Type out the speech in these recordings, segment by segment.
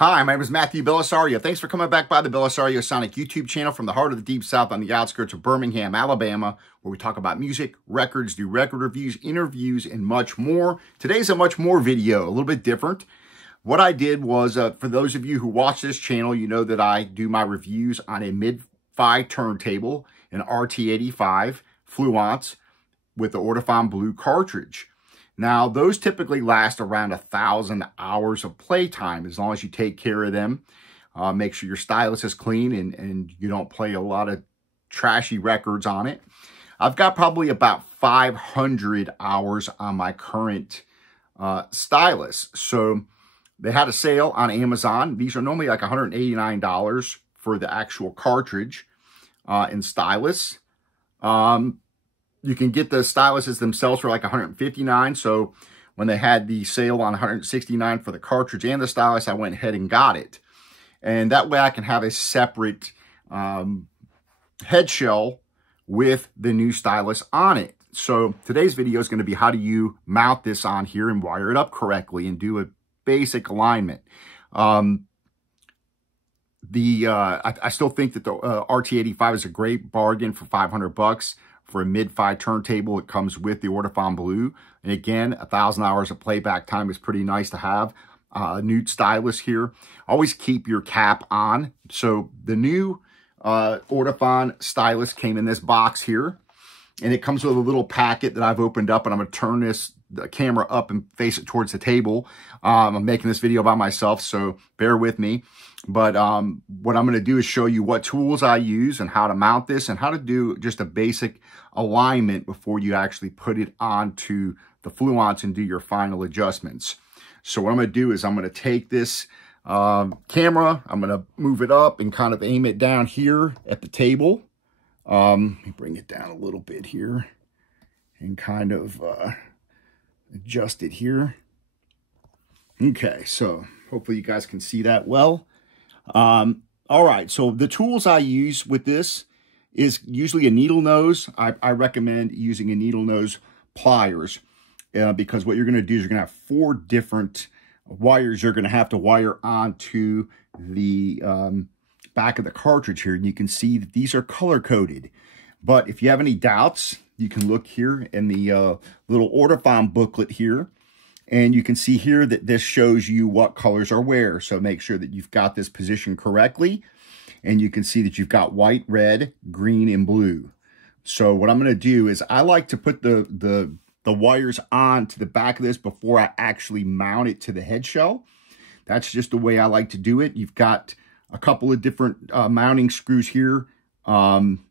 Hi, my name is Matthew Bellisario. Thanks for coming back by the BellisarioSonic YouTube channel from the heart of the Deep South on the outskirts of Birmingham, Alabama, where we talk about music, records, do record reviews, interviews, and much more. Today's a much more video, a little bit different. What I did was, for those of you who watch this channel, you know that I do my reviews on a mid-fi turntable, an RT85 Fluance with the Ortofon Blue Cartridge. Now, those typically last around 1,000 hours of playtime as long as you take care of them. Make sure your stylus is clean and you don't play a lot of trashy records on it. I've got probably about 500 hours on my current stylus. So they had a sale on Amazon. These are normally like $189 for the actual cartridge and stylus. You can get the styluses themselves for like $159. So when they had the sale on $169 for the cartridge and the stylus, I went ahead and got it. And that way I can have a separate head shell with the new stylus on it. So today's video is going to be how do you mount this on here and wire it up correctly and do a basic alignment. I still think that the RT85 is a great bargain for 500 bucks. For a mid-fi turntable, it comes with the Ortofon Blue. And again, 1,000 hours of playback time is pretty nice to have. New stylus here. Always keep your cap on. So the new Ortofon stylus came in this box here. And it comes with a little packet that I've opened up. And I'm going to turn the camera up and face it towards the table. I'm making this video by myself, so bear with me. But what I'm going to do is show you what tools I use and how to mount this and how to do just a basic alignment before you actually put it onto the Fluance and do your final adjustments. So what I'm going to do is I'm going to take this camera, I'm going to move it up and kind of aim it down here at the table. Let me bring it down a little bit here and kind of adjust it here. Okay, so hopefully you guys can see that well. All right, so the tools I use with this is usually a needle nose. I recommend using a needle nose pliers because what you're going to do is you're going to have 4 different wires you're going to have to wire onto the back of the cartridge here. And you can see that these are color-coded. But if you have any doubts, you can look here in the little Ortofon booklet here. And you can see here that this shows you what colors are where. So make sure that you've got this positioned correctly. And you can see that you've got white, red, green, and blue. So what I'm going to do is I like to put the wires on to the back of this before I actually mount it to the head shell. That's just the way I like to do it. You've got a couple of different mounting screws here. I'm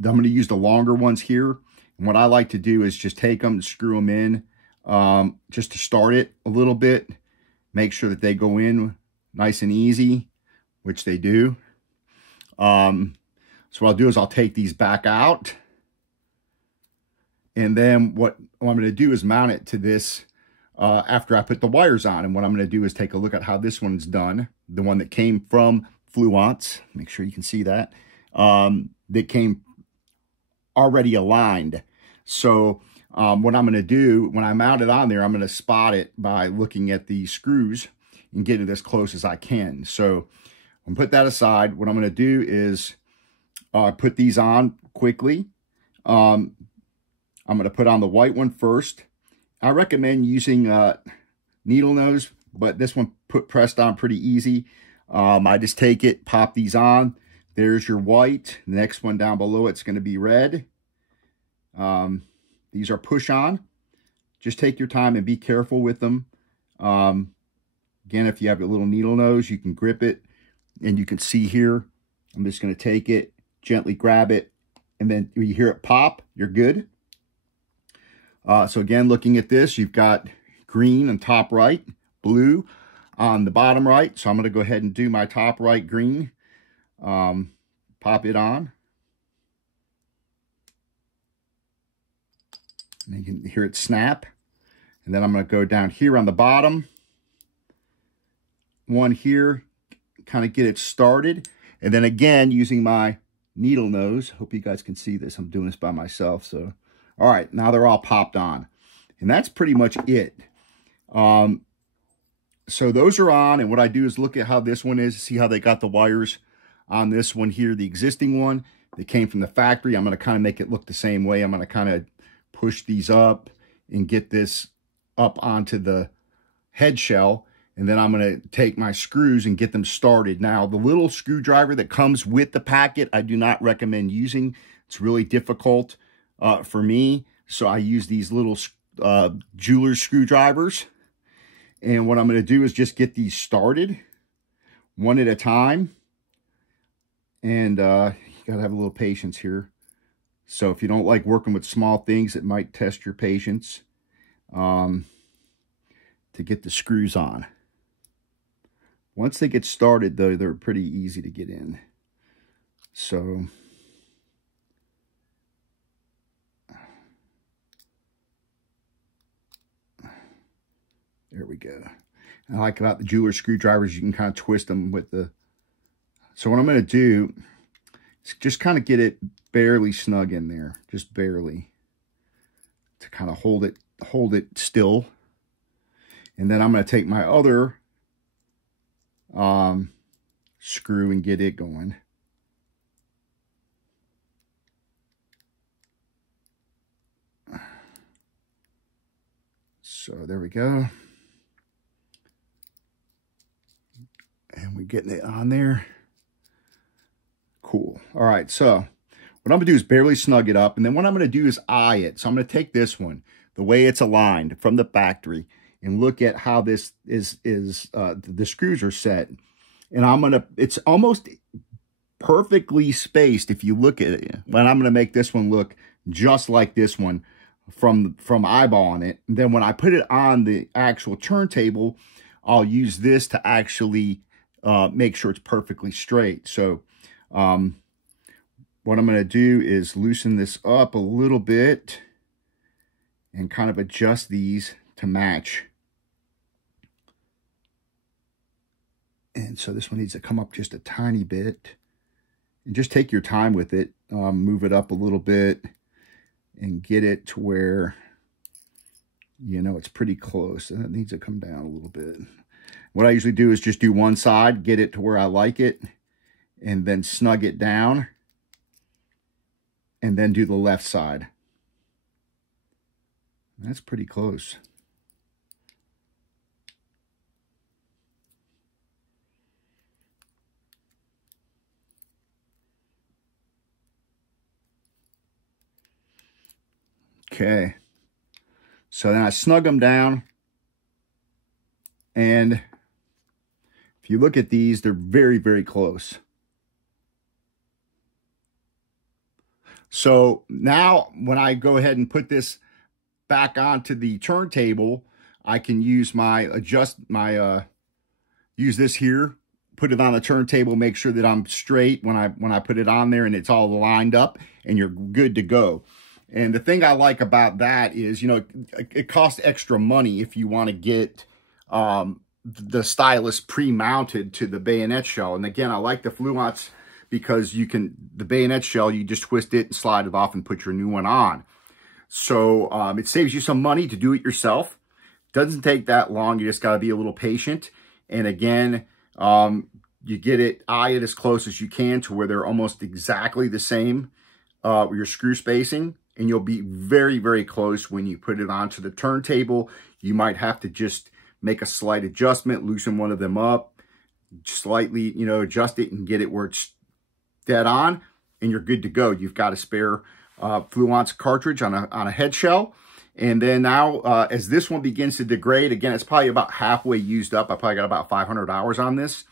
going to use the longer ones here. And what I like to do is just take them and screw them in. Just to start it a little bit, make sure that they go in nice and easy, which they do. So what I'll do is I'll take these back out. And then what I'm going to do is mount it to this after I put the wires on. And what I'm going to do is take a look at how this one's done. The one that came from Fluance. Make sure you can see that. That came already aligned. So what I'm going to do, when I mount it on there, I'm going to spot it by looking at the screws and get it as close as I can. So I'm going to put that aside. What I'm going to do is put these on quickly. I'm going to put on the white one first. I recommend using needle nose, but this one pressed on pretty easy. I just take it, pop these on. There's your white. The next one down below, it's going to be red. These are push on. Just take your time and be careful with them. Again, if you have a little needle nose, you can grip it. And you can see here, I'm just going to take it, gently grab it. And then when you hear it pop, you're good. So again, looking at this, you've got green on top right, blue on the bottom right. So I'm going to go ahead and do my top right green. Pop it on. And you can hear it snap. And then I'm going to go down here on the bottom. One here, kind of get it started. And then again, using my needle nose. Hope you guys can see this. I'm doing this by myself. So, all right, now they're all popped on. And that's pretty much it. So those are on, and what I do is look at how this one is, see how they got the wires on this one here, the existing one. They came from the factory. I'm going to kind of make it look the same way. I'm going to kind of push these up and get this up onto the head shell. And then I'm going to take my screws and get them started. Now, the little screwdriver that comes with the packet, I do not recommend using. It's really difficult for me. So I use these little jeweler's screwdrivers. And what I'm going to do is just get these started one at a time. And you got to have a little patience here. So if you don't like working with small things, it might test your patience to get the screws on. Once they get started, though, they're pretty easy to get in. So there we go. And I like about the jeweler screwdrivers, you can kind of twist them with the... So what I'm going to do is just kind of get it barely snug in there, just barely, to kind of hold it still. And then I'm going to take my other screw and get it going. So there we go. And we're getting it on there. Cool. All right, so what I'm going to do is barely snug it up. And then what I'm going to do is eye it. So I'm going to take this one, the way it's aligned from the factory, and look at how this the screws are set. And I'm going to, it's almost perfectly spaced if you look at it. And I'm going to make this one look just like this one from eyeballing it. And then when I put it on the actual turntable, I'll use this to actually make sure it's perfectly straight. So what I'm going to do is loosen this up a little bit and kind of adjust these to match. And so this one needs to come up just a tiny bit. And just take your time with it. Move it up a little bit and get it to where, you know, it's pretty close. And it needs to come down a little bit. What I usually do is just do one side, get it to where I like it, and then snug it down, and then do the left side. That's pretty close. Okay. So then I snug them down, and if you look at these, they're very, very close. So now when I go ahead and put this back onto the turntable, I can use use this here, put it on the turntable, make sure that I'm straight when I put it on there and it's all lined up and you're good to go. And the thing I like about that is, you know, it costs extra money if you want to get the stylus pre-mounted to the bayonet shell. And again, I like the Fluance because the bayonet shell, you just twist it and slide it off and put your new one on. So it saves you some money to do it yourself. Doesn't take that long. You just got to be a little patient. And again, you eye it as close as you can to where they're almost exactly the same with your screw spacing. And you'll be very, very close when you put it onto the turntable. You might have to just make a slight adjustment, loosen one of them up, slightly, you know, adjust it and get it where it's dead on, and you're good to go. You've got a spare Fluance cartridge on a head shell. And then now, as this one begins to degrade, again, it's probably about halfway used up. I probably got about 500 hours on this.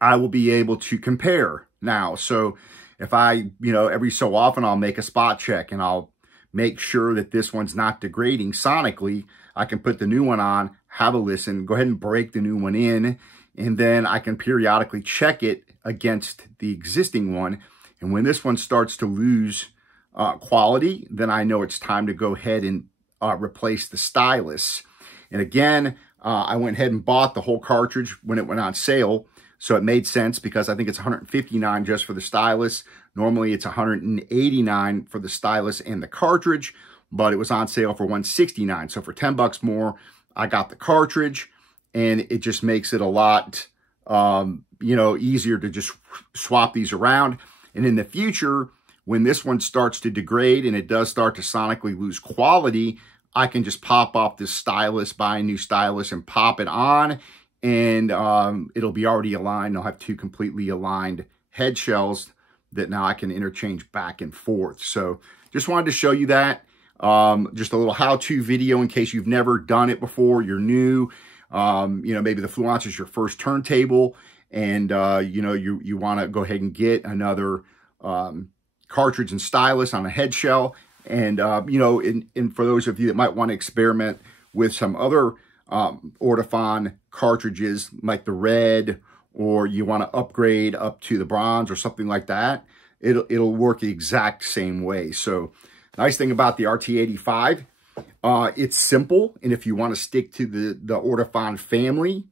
I will be able to compare now. So if I, you know, every so often I'll make a spot check and I'll make sure that this one's not degrading sonically, I can put the new one on, have a listen, go ahead and break the new one in, and then I can periodically check it against the existing one. And when this one starts to lose quality, then I know it's time to go ahead and replace the stylus. And again, I went ahead and bought the whole cartridge when it went on sale. So it made sense because I think it's $159 just for the stylus. Normally it's $189 for the stylus and the cartridge, but it was on sale for $169. So for 10 bucks more, I got the cartridge and it just makes it a lot, you know, easier to just swap these around. And in the future, when this one starts to degrade and it does start to sonically lose quality, I can just pop off this stylus, buy a new stylus, and pop it on, and it'll be already aligned. I'll have two completely aligned head shells that now I can interchange back and forth. So just wanted to show you that. Just a little how-to video in case you've never done it before, you're new. You know, maybe the Fluance is your first turntable, and you know, you want to go ahead and get another cartridge and stylus on a head shell. And you know, and for those of you that might want to experiment with some other Ortofon cartridges like the red, or you want to upgrade up to the bronze or something like that, it'll work the exact same way. So nice thing about the RT85, it's simple, and if you want to stick to the Ortofon family,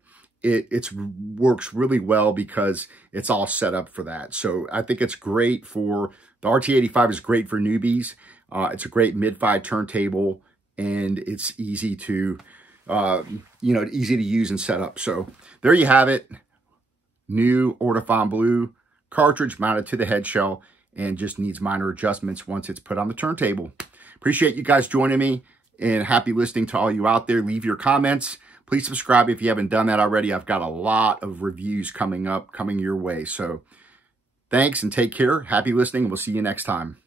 it works really well because it's all set up for that. So I think it's great for, the RT85 is great for newbies. It's a great mid-fi turntable, and it's easy to, you know, easy to use and set up. So there you have it. New Ortofon Blue cartridge mounted to the head shell, and just needs minor adjustments once it's put on the turntable. Appreciate you guys joining me, and happy listening to all you out there. Leave your comments. Please subscribe if you haven't done that already. I've got a lot of reviews coming your way. So thanks and take care. Happy listening. We'll see you next time.